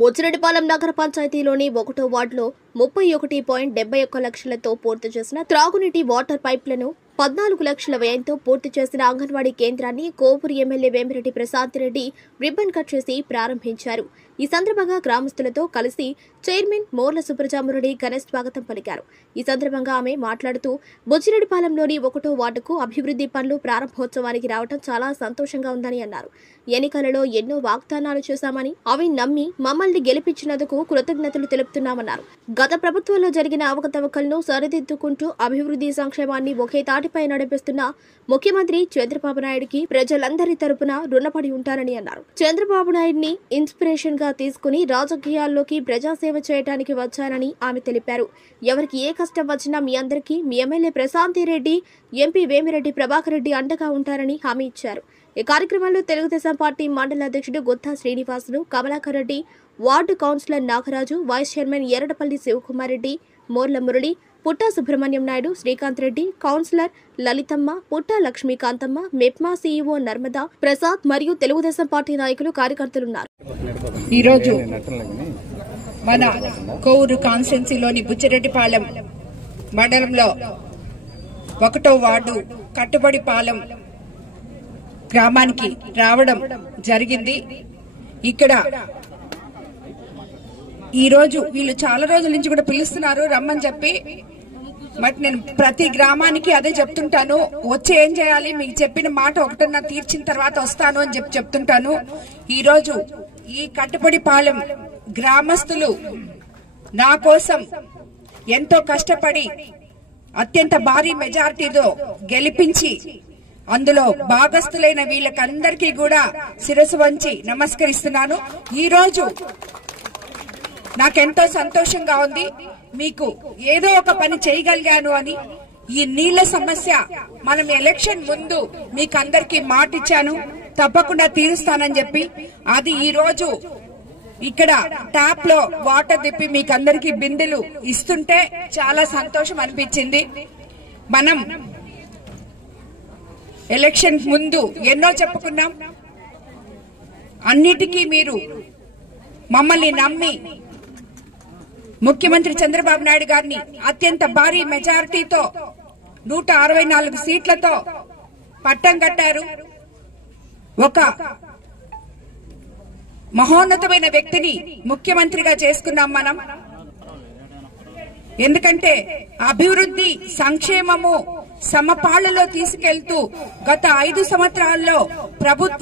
బొచ్చిరెడ్డిపాలెం నగర పంచాయతీలోని 1వ వార్డులో 31.71 లక్షలతో పూర్తి చేసిన త్రాగునీటి వాటర్ పైప్లను 14 లక్షల వ్యయంతో పూర్తి చేసిన అంగన్వాడీ కేంద్రాన్ని Kovur MLA Vemireddy Prasad Reddy ribbon cut చేసి ప్రారంభించారు. ఈ సందర్భంగా గ్రామస్తులతో కలిసి చైర్మన్ మోర్ల సుబ్రజామురెడ్డి ఘన స్వాగతం పలికారు. ఈ సందర్భంగా ఆమె మాట్లాడుతూ బొచ్చిరెడ్డిపాలెంలోని 1వ వార్డుకు అభివృద్ధి పనులు ప్రారంభోత్సవానికి రావడం చాలా సంతోషంగా ఉందని అన్నారు. ఎన్నికలలో ఎన్నో వాగ్దానాలు చేశామని అవి నమ్మి మమ్మల్ని గెలిపించినందుకు కృతజ్ఞతలు తెలుపుతున్నామన్నారు. గత ప్రభుత్వంలో జరిగిన అవకతవకలను సరిదిద్దుకుంటూ అభివృద్ధి సంక్షేమాన్ని ఒకే తాటిపై నడిపిస్తున్న ముఖ్యమంత్రి చంద్రబాబు నాయుడికి ప్రజలందరి తరపున రుణపడి ఉంటారని అన్నారు. చంద్రబాబు నాయుడిని ఇన్స్పిరేషన్ గా తీసుకుని రాజకీయాల్లోకి ప్రజాసేవ చేయడానికి వచ్చానని ఆమె తెలిపారు. ఎవరికి ఏ కష్టం వచ్చినా మీ అందరికీ మీ ఎమ్మెల్యే ప్రశాంతి రెడ్డి, ఎంపీ వేమిరెడ్డి ప్రభాకర్ రెడ్డి అండగా ఉంటారని హామీ ఇచ్చారు. ఈ కార్యక్రమంలో తెలుగుదేశం పార్టీ మండల అధ్యక్షుడు Gutta Srinivasulu, Kamalakar Reddy, ward councillor Nagaraju, vice chairman Eradapalli Shivakumar Reddy, Morla Murali, Putta Subrahmanyam Naidu, Srikanth Reddy, councillor Lalithamma, Putta Lakshmikanthamma, MEPMA CEO Narmada Prasad మరియు తెలుగుదేశం పార్టీ నాయకులు, కార్యకర్తలున్నారు. ఈరోజు మన కోవూరు కాన్స్టిట్యున్సీలోని బుచ్చిరెడ్డిపాలెం మండలంలో 1వ వార్డు కట్టుబడిపాలెం గ్రామానికి రావడం జరిగింది. ఇక్కడ ఈ రోజు వీళ్ళు చాలా రోజుల నుంచి కూడా పిలుస్తున్నారు రమ్మని చెప్పి. బట్ నేను ప్రతి గ్రామానికి అదే చెప్తుంటాను, వచ్చి ఏం చేయాలి, మీకు చెప్పిన మాట ఒకటన్నా తీర్చిన తర్వాత వస్తాను అని చెప్తుంటాను. ఈ రోజు ఈ కట్టుబడిపాలెం గ్రామస్తులు నా కోసం ఎంతో కష్టపడి అత్యంత భారీ మెజారిటీతో గెలిపించి అందులో భాగస్థులైన వీళ్ళకందరికీ కూడా శిరస్సు వంచి నమస్కరిస్తున్నాను. ఈ రోజు నాకెంతో సంతోషంగా ఉంది. మీకు ఏదో ఒక పని చేయగలిగాను అని. ఈ నీళ్ల సమస్య మనం ఎలక్షన్ ముందు మీకు అందరికీ మాట ఇచ్చాను, తప్పకుండా తీరుస్తానని చెప్పి. అది ఈ రోజు ఇక్కడ ట్యాప్ లో వాటర్ తిప్పి మీకు అందరికీ బిందెలు ఇస్తుంటే చాలా సంతోషం అనిపించింది. మనం ఎలక్షన్ ముందు ఎన్నో చెప్పుకున్నాం, అన్నిటికీ మీరు మమ్మల్ని నమ్మి ముఖ్యమంత్రి చంద్రబాబు నాయుడు గారిని అత్యంత భారీ మెజారిటీతో 164 సీట్లతో పట్టం కట్టారు. ఒక మహోన్నతమైన వ్యక్తిని ముఖ్యమంత్రిగా చేసుకున్నాం మనం. ఎందుకంటే అభివృద్ధి సంక్షేమము సమపాళ్లలో తీసుకెళ్తూ గత 5 సంవత్సరాల్లో ప్రభుత్వ